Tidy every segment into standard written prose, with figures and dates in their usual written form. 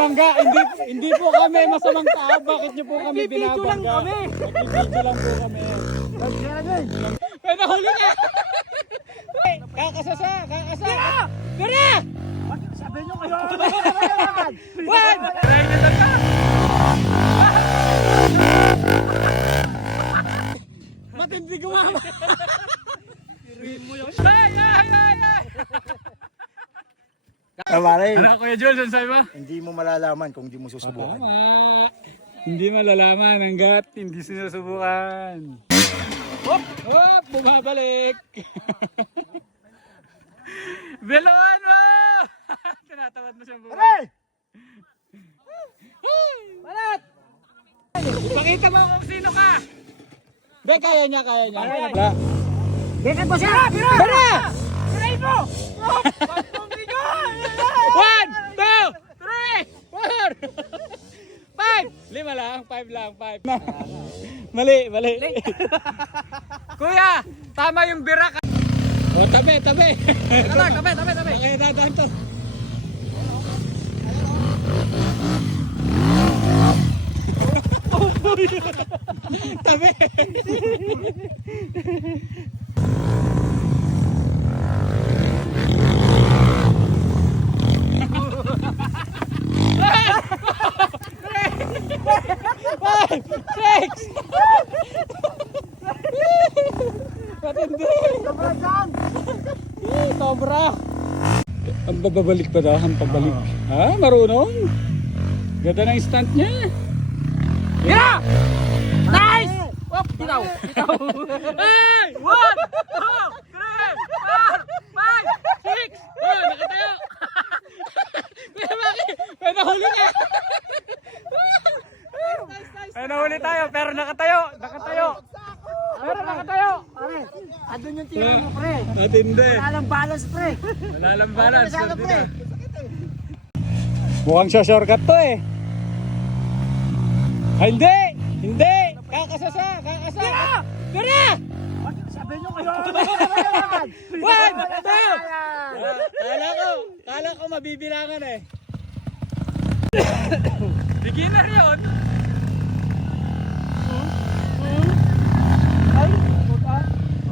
binabangga. Hindi po kami masamang tao. Bakit niyo po kami binabangga? Nag-video lang po kami. May nahuli ka! Kakasasa! Tara! Sabi nyo kayo! Juan! Try nyo na ka! Matindi gumawa! Pare, Ano Kuya Jules, ang sabi mo? hindi mo malalaman kung hindi mo susubukan. Tama. Hindi malalaman hanggat hindi sinusubukan. Hop! Hop! Bumabalik! Beloan mo! Tinatamad mo siyang bumalik. Balat! Ipakita mo kung sino ka! Be, kaya niya. Dekat mo siya! Tara! Tirahin mo! 1, 2, 3, 4, 5! 5 lang, 5 lang, 5. Mali. Kuya, tama yung birak. O, tabi. Tabi. Okay, dadaan to. Tabi. Six! Matindi! Sobra! Ang babalik ba daw? Ang pabalik? Ha? Marunong? Ganda ng instant niya! Tira! Nice! Wop! Bitaw! Hey! 1, 2, 3, 4, 5, 6! Oh, nakatayo! Kuya Maki! May nahuli ka! May nahuli tayo pero nakatayo! Pero nakatayo! Pare, andun yung tira mo, pre. Matindi! Wala lang balance, pre. Wala lang balance. Wala lang, pre. Mukhang siya shortcut to eh. Ay, hindi! Kakasasa! Tara! Sabi nyo kayo! 1, 2! Kala ko mabibilangan eh. Beginner yun.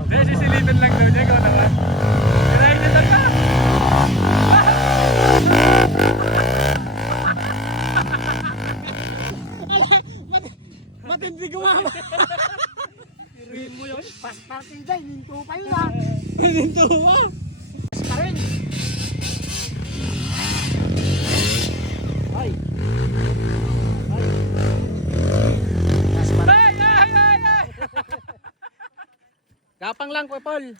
Hindi, sisilitan lang daw niya. Ikaw naman. Kirahin niya ka. Matindi gumawa. Tirahin mo yun. Partida, hininto pa yun, ha. Hininto mo. Pa rin. Ay. Ay! Gapang lang, Kuya Paul.